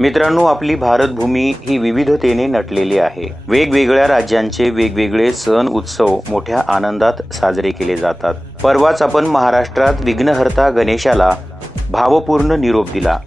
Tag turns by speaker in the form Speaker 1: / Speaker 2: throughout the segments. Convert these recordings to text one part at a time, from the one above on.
Speaker 1: मित्रांनो आपली भारतभूमी ही विविधतेने नटलेली आहे. वेगवेगळ्या राज्यांचे वेगवेगळे सण उत्सव मोठ्या आनंदात साजरे केले जातात. परवाच आपण महाराष्ट्रात विघ्नहर्ता गणेशाला भावपूर्ण निरोप दिला.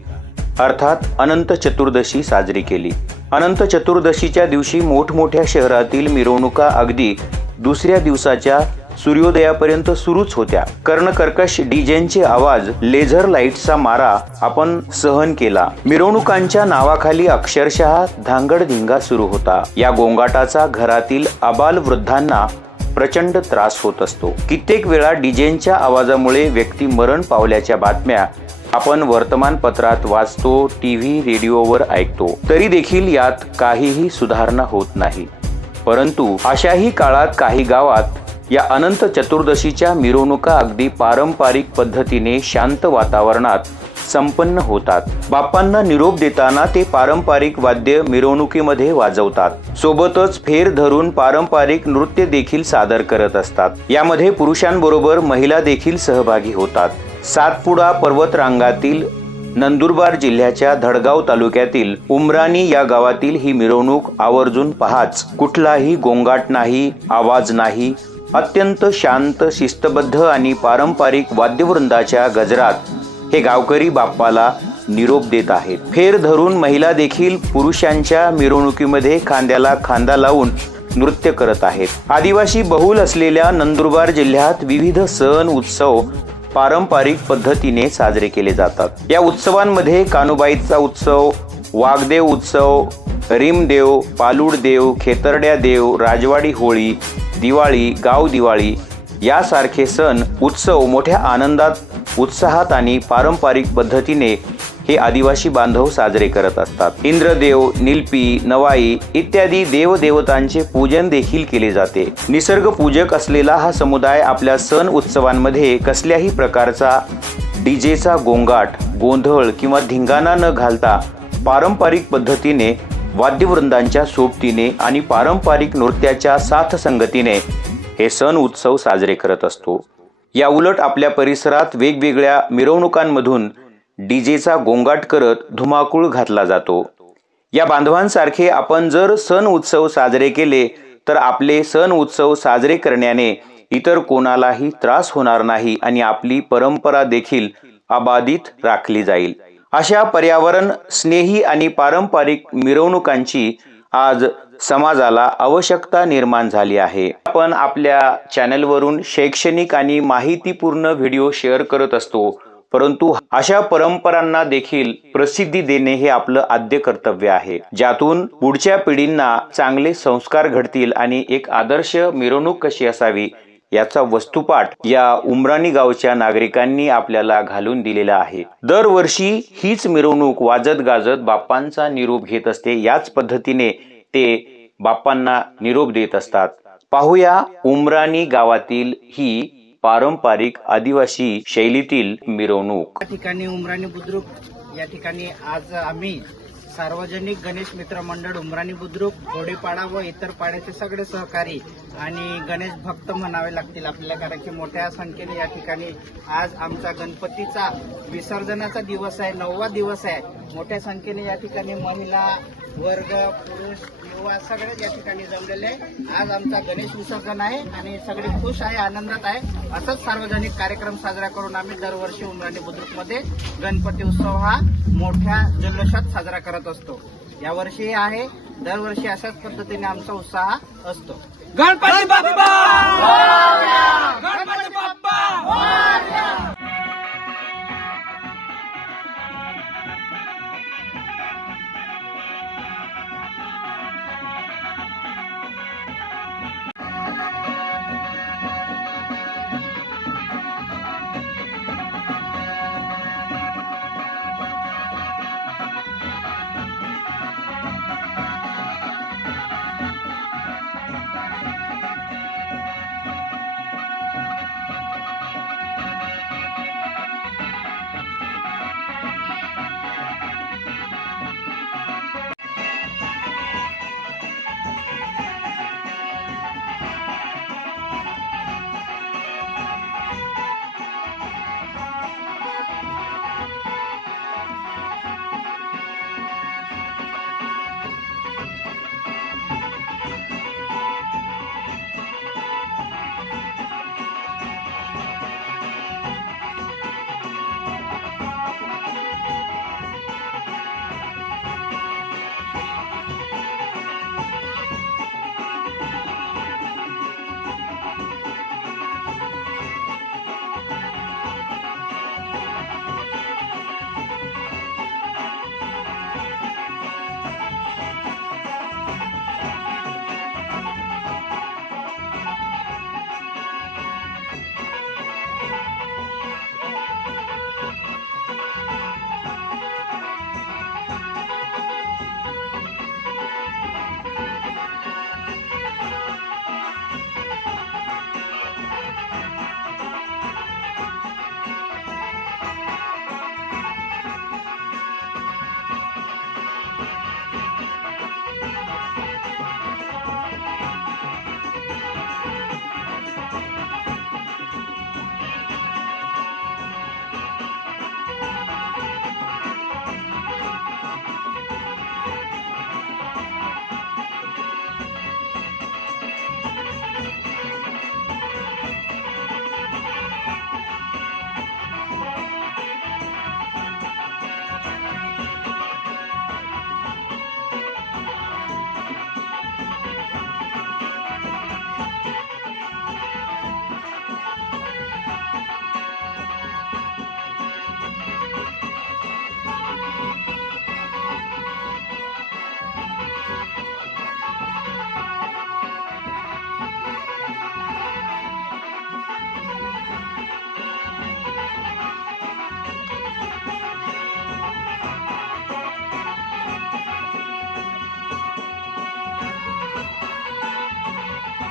Speaker 1: अर्थात अनंत चतुर्दशी साजरी केली. अनंत चतुर्दशीच्या दिवशी मोठमोठ्या शहरातील मिरवणुका अगदी दुसऱ्या दिवसाच्या सूर्योदयापर्यंत सुरूच होत्या. कर्णकर्कश डीजेंचे आवाज लेझर लाईटचा मारा आपण सहन केला. मिरवणुकांच्या नावाखाली अक्षरशः धांगडधिंगा सुरू होता. या गोंगाटाचा घरातील अबाल वृद्धांना प्रचंड त्रास होत असतो. कित्येक वेळा डीजेंच्या आवाजामुळे व्यक्ती मरण पावल्याच्या बातम्या आपण वर्तमानपत्रात वाचतो टी व्ही रेडिओवर ऐकतो. तरी देखील यात काहीही सुधारणा होत नाही. परंतु अशाही काळात काही गावात या अनंत चतुर्दशीच्या मिरवणुका अगदी पारंपरिक पद्धतीने शांत वातावरणात संपन्न होतात. बाप्पांना निरोप देताना ते पारंपरिक वाद्य मिरवणुकीमध्ये वाजवतात. सोबतच फेर धरून पारंपरिक नृत्य देखील सादर करत असतात. यामध्ये पुरुषांबरोबर महिला देखील सहभागी होतात. सातपुडा पर्वतरांगातील नंदुरबार जिल्ह्याच्या धडगाव तालुक्यातील उमराणी या गावातील ही मिरवणूक आवर्जून पहाच. कुठलाही गोंगाट नाही आवाज नाही अत्यंत शांत शिस्तबद्ध आणि पारंपरिक वाद्यवृंदाच्या गजरात हे गावकरी बाप्पाला निरोप देत आहेत. फेर धरून महिला देखील पुरुषांच्या मिरवणुकीमध्ये खांद्याला खांदा लावून नृत्य करत आहेत. आदिवासी बहुल असलेल्या नंदुरबार जिल्ह्यात विविध सण उत्सव पारंपरिक पद्धतीने साजरे केले जातात. या उत्सवांमध्ये कानुबाईचा उत्सव वाघदेव उत्सव रिमदेव पालुडदेव खेतरड्या देव राजवाडी होळी दिवाळी गाव दिवाळी यासारखे सण उत्सव मोठ्या आनंदात उत्साहात आणि पारंपरिक पद्धतीने हे आदिवासी बांधव साजरे करत असतात. इंद्रदेव निलपी नवाई इत्यादी देवदेवतांचे पूजन देखील केले जाते. निसर्ग पूजक असलेला हा समुदाय आपल्या सण उत्सवांमध्ये कसल्याही प्रकारचा डीजेचा गोंगाट गोंधळ किंवा धिंगाणा न घालता पारंपरिक पद्धतीने वाद्यवृंदांच्या सोबतीने आणि पारंपरिक नृत्याच्या साथ संगतीने हे सण उत्सव साजरे करत असतो. या उलट आपल्या परिसरात वेगवेगळ्या मिरवणुकांमधून डीजेचा गोंगाट करत धुमाकूळ घातला जातो. या बांधवांसारखे आपण जर सण उत्सव साजरे केले तर आपले सण उत्सव साजरे करण्याने इतर कोणालाही त्रास होणार नाही आणि आपली परंपरा देखील अबाधित राखली जाईल. अशा पर्यावरण स्नेही आणि पारंपरिक मिरवणुकांची आज समाजाला आवश्यकता निर्माण झाली आहे. आपण आपल्या चॅनलवरून शैक्षणिक आणि माहितीपूर्ण व्हिडिओ शेअर करत असतो परंतु अशा परंपरांना देखील प्रसिद्धी देणे हे आपलं आद्य कर्तव्य आहे. ज्यातून पुढच्या पिढींना चांगले संस्कार घडतील आणि एक आदर्श मिरवणूक कशी असावी याचा वस्तुपाठ या उमराणी गावच्या नागरिकांनी आपल्याला घालून दिलेला आहे. दरवर्षी हीच मिरवणूक वाजत गाजत बाप्पांचा निरोप घेत असते. याच पद्धतीने ते बाप्पांना निरोप देत असतात. पाहूया उमराणी गावातील ही पारंपरिक आदिवासी शैलीतील मिरवणूक.
Speaker 2: या ठिकाणी उमराणी बुद्रुक या ठिकाणी आज आम्ही सार्वजनिक गणेश मित्र मंडळ उमराणी बुद्रुक घोडेपाडा व इतर पाड्याचे सगळे सहकारी आणि गणेश भक्त म्हणावे लागतील आपल्याला कारण की मोठ्या संख्येने या ठिकाणी आज आमचा गणपतीचा विसर्जनाचा दिवस आहे नववा दिवस आहे. मोठ्या संख्येने या ठिकाणी महिला वर्ग पुरुष युवा सगळे या ठिकाणी जमलेले आहे. आज आमचा गणेश विसर्जन आहे आणि सगळे खुश आहे आनंदात आहे. असंच सार्वजनिक कार्यक्रम साजरा करून आम्ही दरवर्षी उमराणी बुद्रुकमध्ये गणपती उत्सव हा मोठ्या जल्लोषात साजरा करत असतो. यावर्षी आहे दरवर्षी अशाच पद्धतीने आमचा उत्साह असतो.
Speaker 3: गणपती बाप्पा! गणपती बाप्पा!